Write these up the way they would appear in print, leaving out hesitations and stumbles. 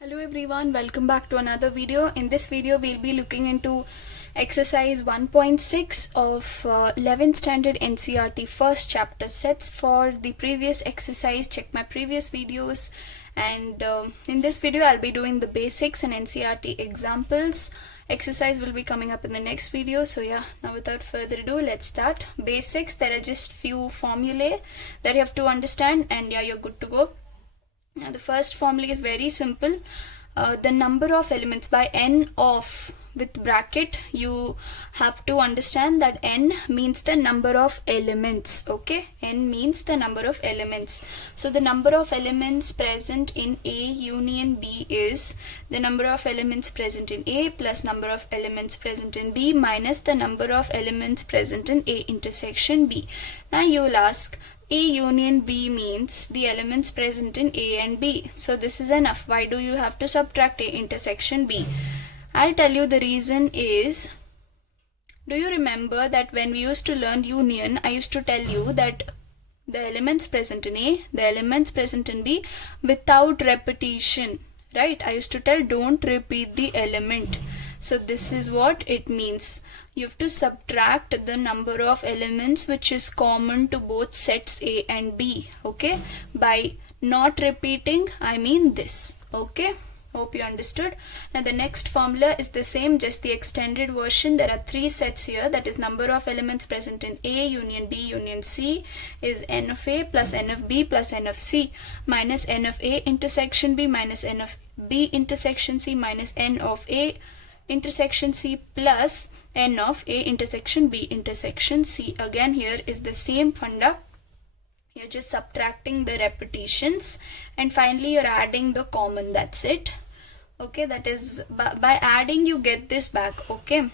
Hello everyone, welcome back to another video. In this video we'll be looking into exercise 1.6 of 11th standard NCERT first chapter sets. For the previous exercise, check my previous videos, and in this video I'll be doing the basics and NCERT examples. Exercise will be coming up in the next video. So yeah, now without further ado, let's start. Basics, there are just few formulae that you have to understand, and yeah, you're good to go. Now the first formula is very simple. The number of elements by n of with bracket, you have to understand that n means the number of elements. Okay, n means the number of elements. So the number of elements present in A union B is the number of elements present in A plus number of elements present in B minus the number of elements present in A intersection B. Now you will ask, A union B means the elements present in A and B. So this is enough. Why do you have to subtract A intersection B? I'll tell you the reason is, do you remember that when we used to learn union, I used to tell you that the elements present in A, the elements present in B without repetition, right? I used to tell don't repeat the element. So this is what it means. You have to subtract the number of elements which is common to both sets A and B. Okay, by not repeating I mean this. Okay, hope you understood. Now the next formula is the same, just the extended version. There are three sets here, that is number of elements present in A union B union C is n of A plus n of B plus n of C minus n of A intersection B minus n of B intersection C minus n of A intersection C plus n of A intersection B intersection C. Again, here is the same funda. You're just subtracting the repetitions, and finally you're adding the common. That's it. Okay, that is by adding you get this back. Okay,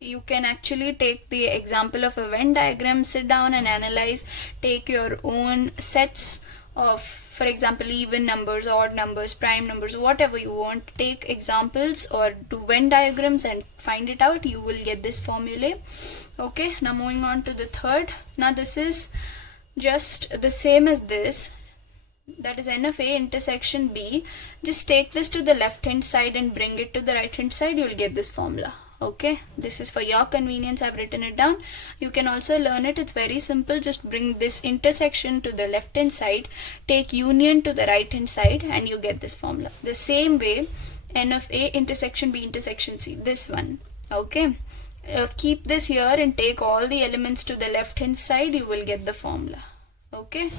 you can actually take the example of a Venn diagram, sit down and analyze, take your own sets of, for example, even numbers, odd numbers, prime numbers, whatever you want. Take examples or do Venn diagrams and find it out. You will get this formula. Okay, now moving on to the third. Now this is just the same as this, that is n of A intersection B. Just take this to the left hand side and bring it to the right hand side. You will get this formula. Okay, this is for your convenience, I've written it down. You can also learn it. It's very simple. Just bring this intersection to the left hand side, take union to the right hand side, and you get this formula. The same way, n of A intersection B intersection C, this one. Okay, keep this here and take all the elements to the left hand side. You will get the formula. Okay,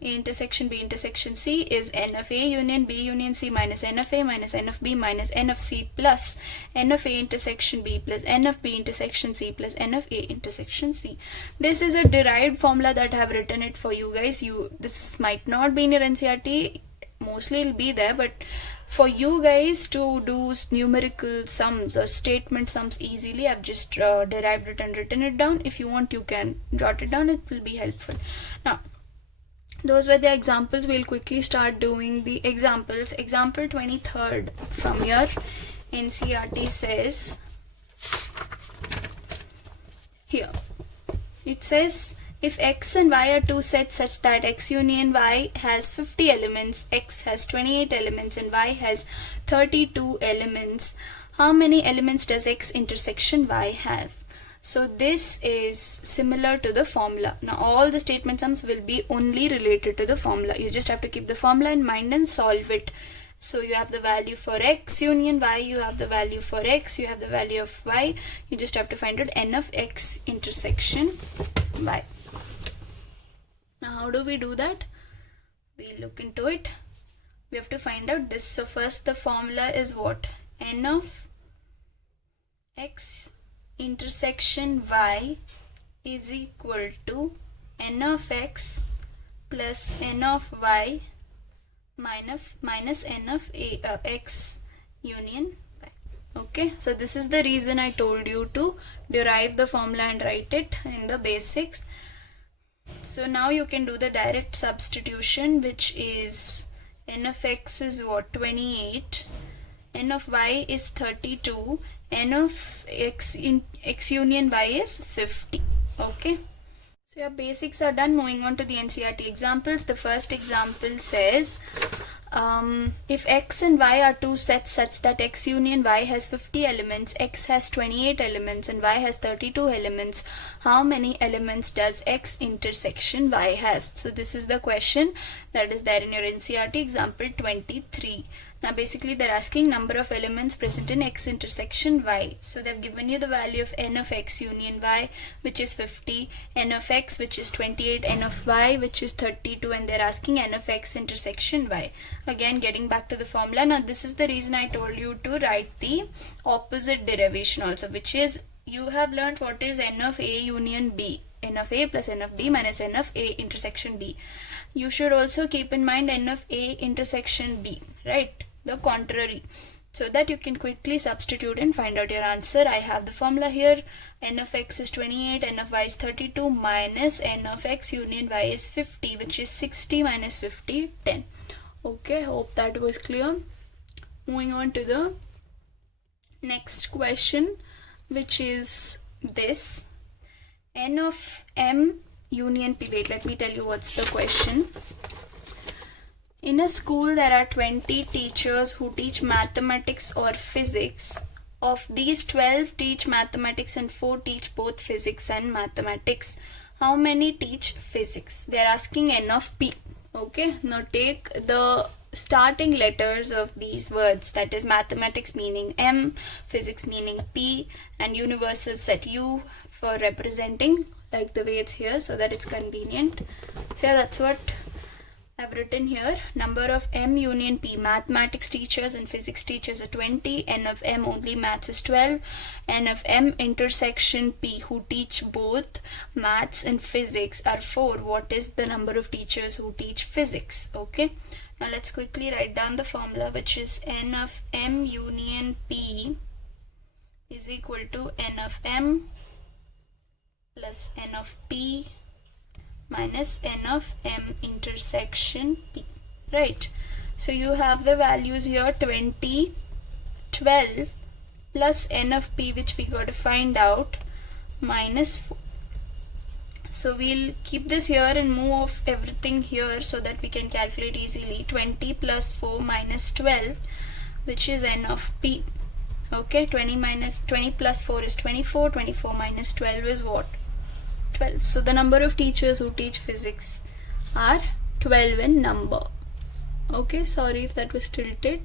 A intersection B intersection C is n of A union B union C minus n of A minus n of B minus n of C plus n of A intersection B plus n of B intersection C plus n of A intersection C. This is a derived formula that I have written it for you guys. This might not be in your NCERT, mostly it'll be there, but for you guys to do numerical sums or statement sums easily, I've just derived it and written it down. If you want, you can jot it down, it will be helpful. Now those were the examples. We'll quickly start doing the examples. Example 23rd from your NCERT says, here it says, if x and y are two sets such that x union y has 50 elements, x has 28 elements and y has 32 elements, how many elements does x intersection y have? So this is similar to the formula. Now all the statement sums will be only related to the formula. You just have to keep the formula in mind and solve it. So you have the value for x union y, you have the value for x, you have the value of y. You just have to find out n of x intersection y. Now how do we do that? We look into it. We have to find out this. So first the formula is what? N of x intersection y is equal to n of x plus n of y minus n of x union y. Okay, so this is the reason I told you to derive the formula and write it in the basics. So now you can do the direct substitution, which is n of x is what? 28, n of y is 32, n of x union y is 50. Okay, so your basics are done. Moving on to the NCERT examples. The first example says If x and y are two sets such that x union y has 50 elements, x has 28 elements and y has 32 elements, how many elements does x intersection y has? So this is the question that is there in your NCERT example 23. Now basically they're asking number of elements present in x intersection y. So they've given you the value of n of x union y, which is 50, n of x which is 28, n of y which is 32, and they're asking n of x intersection y. Again, getting back to the formula. Now this is the reason I told you to write the opposite derivation also, which is you have learned what is n of a union b, n of a plus n of b minus n of a intersection b. You should also keep in mind n of a intersection b, right? The contrary, so that you can quickly substitute and find out your answer. I have the formula here. N of x is 28, n of y is 32 minus n of x union y is 50, which is 60 minus 50, 10. Okay, hope that was clear. Moving on to the next question, which is this. N of m union p. Wait, let me tell you what's the question. In a school, there are 20 teachers who teach mathematics or physics. Of these, 12 teach mathematics and 4 teach both physics and mathematics. How many teach physics? They are asking n of p. Okay, now take the starting letters of these words, that is mathematics meaning m, physics meaning p, and universal set u for representing like the way it's here so that it's convenient. So yeah, that's what I've written here. Number of m union p, mathematics teachers and physics teachers are 20, n of m only maths is 12, n of m intersection p who teach both maths and physics are 4. What is the number of teachers who teach physics? Okay, now let's quickly write down the formula, which is n of m union p is equal to n of m plus n of p minus n of m intersection p, right? So you have the values here 20, 12 plus n of p, which we got to find out, minus 4. So we'll keep this here and move off everything here so that we can calculate easily. 20 plus 4 minus 12, which is n of p. Okay, 20 plus 4 is 24, 24 minus 12 is what? 12. So the number of teachers who teach physics are 12 in number. Okay, sorry if that was tilted.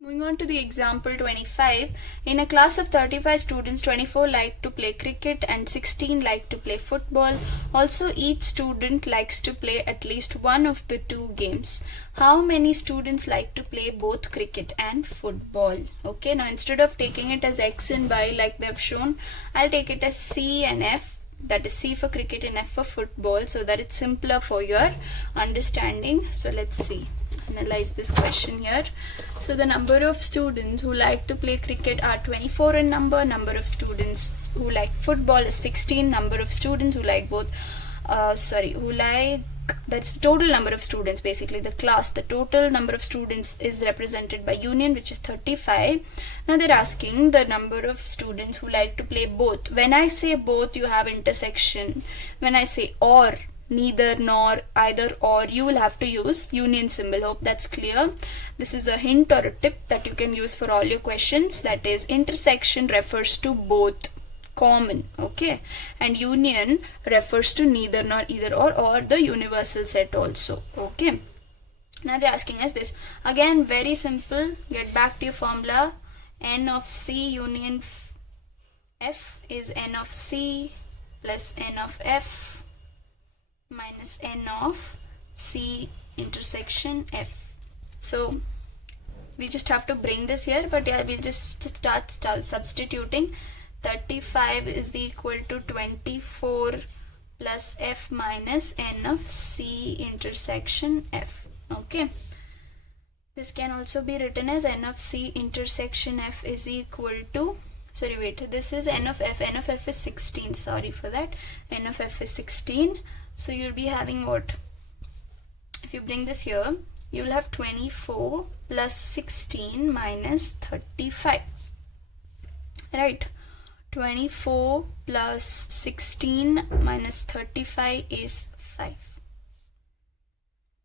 Moving on to the example 25. In a class of 35 students, 24 like to play cricket and 16 like to play football. Also, each student likes to play at least one of the two games. How many students like to play both cricket and football? Okay, now instead of taking it as x and y like they've shown, I'll take it as C and F. That is C for cricket and F for football, so that it's simpler for your understanding. So let's see, analyze this question here. So the number of students who like to play cricket are 24 in number. Number of students who like football is 16. Number of students who like both, that's the total number of students, basically the class. The total number of students is represented by union, which is 35. Now they're asking the number of students who like to play both. When I say both, you have intersection. When I say or, neither, nor, either, or, you will have to use union symbol. Hope that's clear. This is a hint or a tip that you can use for all your questions. That is, intersection refers to both, common, okay, and union refers to neither, nor, either, or the universal set also. Okay, now they're asking us this again, very simple. Get back to your formula. N of C union F is n of C plus n of F minus n of C intersection F. So we just have to bring this here, but yeah, we'll just start substituting. 35 is equal to 24 plus F minus n of C intersection F. Okay, this can also be written as n of C intersection F is equal to, this is n of F is 16, sorry for that, n of F is 16. So you'll be having what? If you bring this here, you'll have 24 plus 16 minus 35, right? 24 plus 16 minus 35 is 5.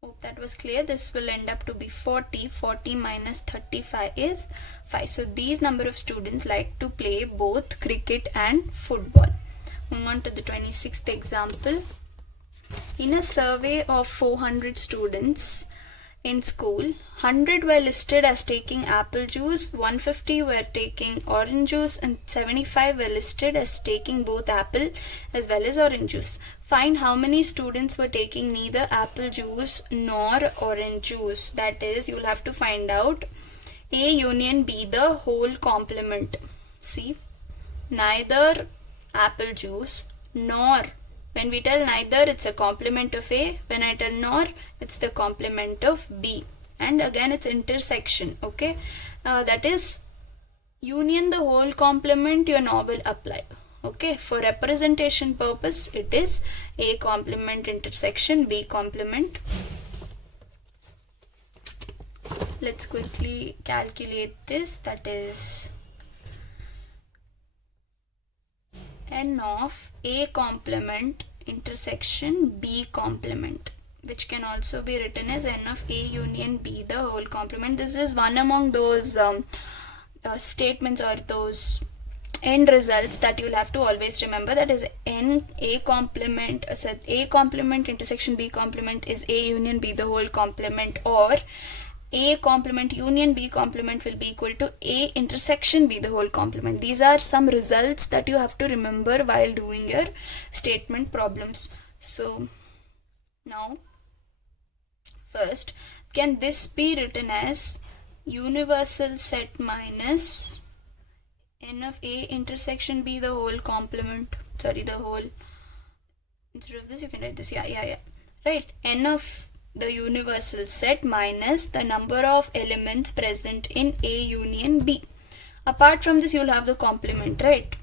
Hope that was clear. This will end up to be 40. 40 minus 35 is 5. So these number of students like to play both cricket and football. Moving on to the 26th example. In a survey of 400 students in school, 100 were listed as taking apple juice, 150 were taking orange juice, and 75 were listed as taking both apple as well as orange juice. Find how many students were taking neither apple juice nor orange juice. That is, you will have to find out A union B the whole complement. See, neither apple juice nor. When we tell neither, it's a complement of A. When I tell nor, it's the complement of B. And again, it's intersection. Okay, that is union the whole complement. Your now will apply. Okay, for representation purpose, it is A complement intersection B complement. Let's quickly calculate this. That is n of A complement intersection B complement, which can also be written as n of A union B the whole complement. This is one among those statements or those end results that you'll have to always remember. That is n A complement, A complement intersection B complement is A union B the whole complement, or A complement union B complement will be equal to A intersection B the whole complement. These are some results that you have to remember while doing your statement problems. So now first, can this be written as universal set minus n of A intersection B the whole complement? Sorry, the whole. Instead of this you can write this. Yeah. Right, n of the universal set minus the number of elements present in A union B. Apart from this, you'll have the complement, right?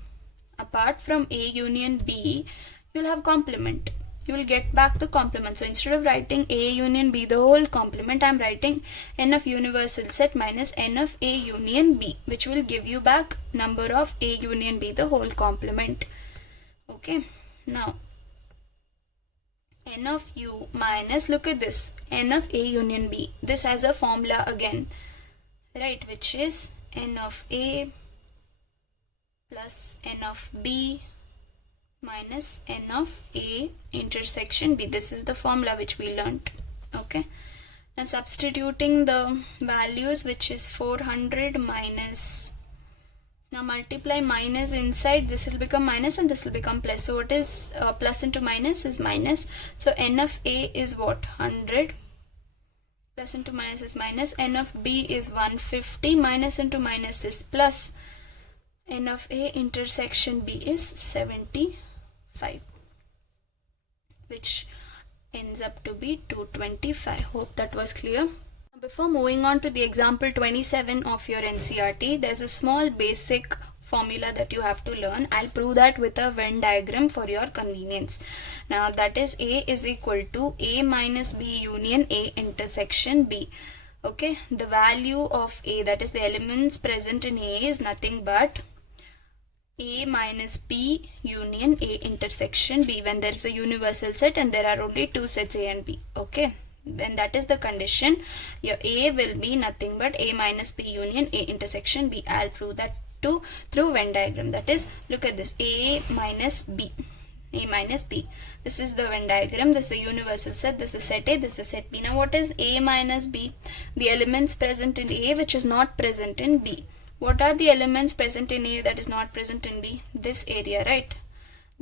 Apart from A union B, you'll have complement. You will get back the complement. So instead of writing A union B the whole complement, I'm writing n of universal set minus n of A union B, which will give you back number of A union B the whole complement. Okay, now n of u minus, look at this, n of A union B. This has a formula again, right, which is n of A plus n of B minus n of A intersection B. This is the formula which we learnt. Okay, now substituting the values, which is 400 minus, now multiply minus inside, this will become minus and this will become plus. So what is plus into minus is minus. So n of A is what? 100. Plus into minus is minus. N of B is 150. Minus into minus is plus. N of A intersection B is 75, which ends up to be 225. Hope that was clear. Before moving on to the example 27 of your NCERT, there's a small basic formula that you have to learn. I'll prove that with a Venn diagram for your convenience. Now that is A is equal to A minus B union A intersection B. Okay, the value of A, that is the elements present in A, is nothing but A minus B union A intersection B when there's a universal set and there are only two sets A and B. Okay, then that is the condition. Your A will be nothing but A minus B union A intersection B. I'll prove that too through Venn diagram. That is, look at this, A minus B. A minus B. This is the Venn diagram. This is the universal set. This is set A. This is set B. Now what is A minus B? The elements present in A which is not present in B. What are the elements present in A that is not present in B? This area, right?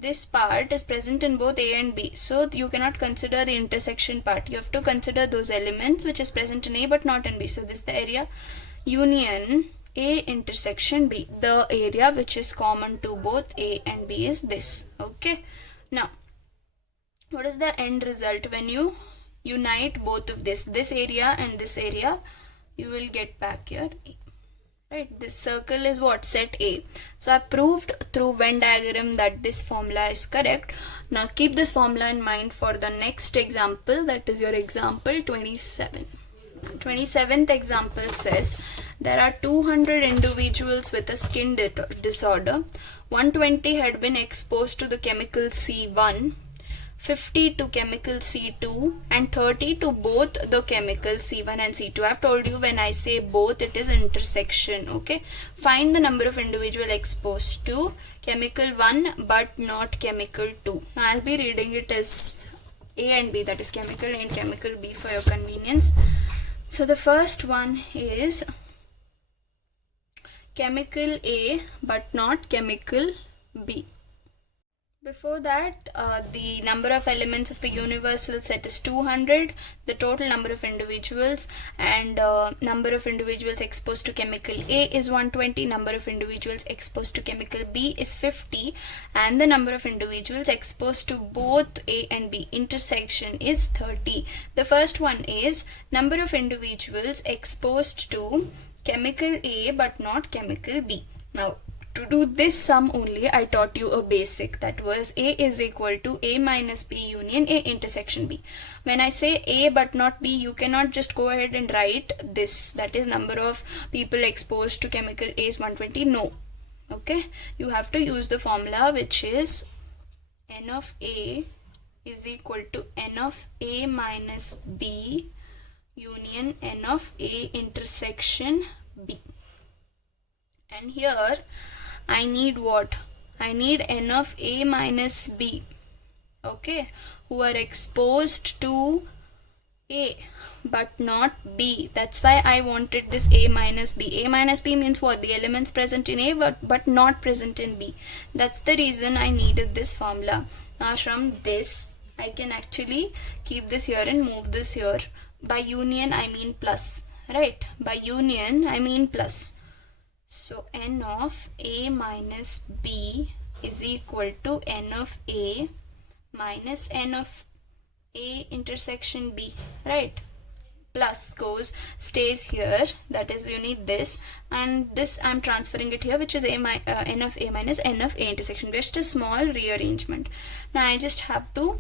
This part is present in both A and B. So you cannot consider the intersection part. You have to consider those elements which is present in A but not in B. So this is the area union A intersection B. The area which is common to both A and B is this. Okay. Now, what is the end result when you unite both of this area and this area? You will get back your A. Right, this circle is what? Set A. So I proved through Venn diagram that this formula is correct. Now keep this formula in mind for the next example, that is your example 27. 27th example says there are 200 individuals with a skin disorder. 120 had been exposed to the chemical C1. 50 to chemical C2 and 30 to both the chemicals C1 and C2. I've told you when I say both, it is intersection. Okay, find the number of individual exposed to chemical 1 but not chemical 2. Now I'll be reading it as A and B, that is chemical A and chemical B for your convenience. So the first one is chemical A but not chemical B. Before that, the number of elements of the universal set is 200, the total number of individuals, and number of individuals exposed to chemical A is 120, number of individuals exposed to chemical B is 50, and the number of individuals exposed to both A and B intersection is 30. The first one is number of individuals exposed to chemical A but not chemical B. Now, to do this sum only, I taught you a basic, that was A is equal to A minus B union A intersection B. When I say A but not B, you cannot just go ahead and write this, that is number of people exposed to chemical A is 120. No. Okay, you have to use the formula, which is N of A is equal to N of A minus B union N of A intersection B. And here I need what? I need N of A minus B, okay, who are exposed to A but not B. That's why I wanted this A minus B. A minus B means what? The elements present in A but not present in B. That's the reason I needed this formula. Now from this, I can actually keep this here and move this here. By union, I mean plus, right? By union, I mean plus. So N of A minus B is equal to N of A minus N of A intersection B, right? Plus stays here, that is you need this, and this I'm transferring it here, which is N of A minus N of A intersection B. Just a small rearrangement. Now I just have to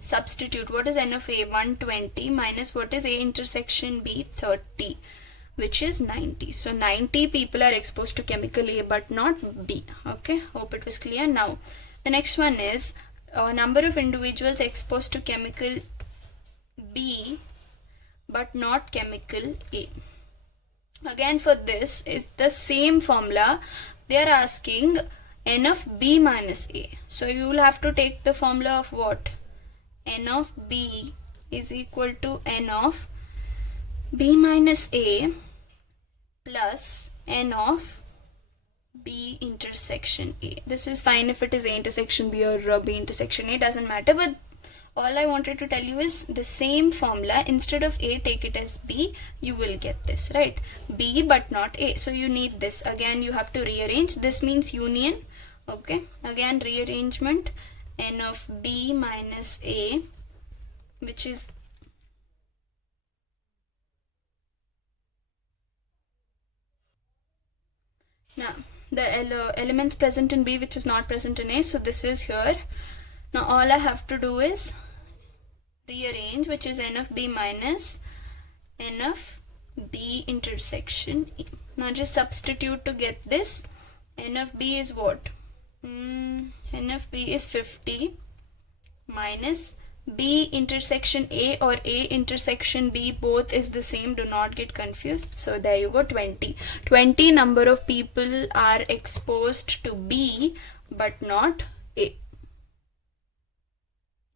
substitute. What is N of A? 120 minus what is A intersection B? 30, which is 90. So 90 people are exposed to chemical A but not B. Okay, hope it was clear. Now the next one is number of individuals exposed to chemical B but not chemical A. Again, for this is the same formula. They are asking N of B minus A. So you will have to take the formula of what? N of B is equal to N of B minus A plus N of B intersection A. This is fine if it is A intersection B or B intersection A, doesn't matter, but all I wanted to tell you is the same formula. Instead of A, take it as B, you will get this, right? B but not A. So you need this. Again, you have to rearrange. This means union. Okay, again rearrangement. N of B minus A, which is now the elements present in B which is not present in A, so this is here. Now all I have to do is rearrange, which is N of B minus N of B intersection A. Now just substitute to get this. N of B is what? N of B is 50 minus B intersection A or A intersection B, both is the same, do not get confused. So there you go, 20. 20 number of people are exposed to B but not A.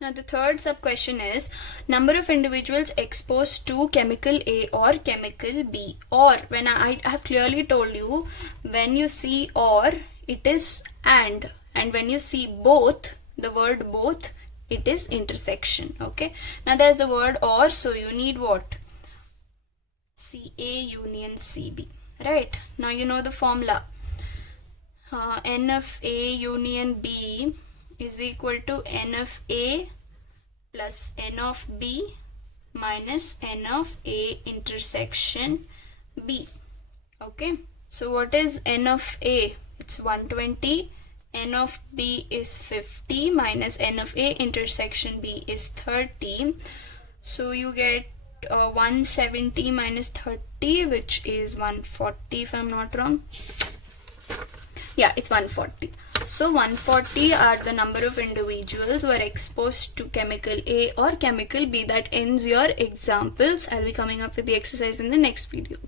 Now the third sub question is number of individuals exposed to chemical A or chemical B. Or, when I have clearly told you, when you see or, it is and when you see both, the word both, it is intersection. Okay, now there's the word or, so you need what? CA union CB, right? Now you know the formula. N of A union B is equal to N of A plus N of B minus N of A intersection B. Okay, so what is N of A? It's 120. N of B is 50 minus N of A intersection B is 30. So you get 170 minus 30, which is 140 if I'm not wrong. Yeah, it's 140. So 140 are the number of individuals who are exposed to chemical A or chemical B. That ends your examples. I'll be coming up with the exercise in the next video.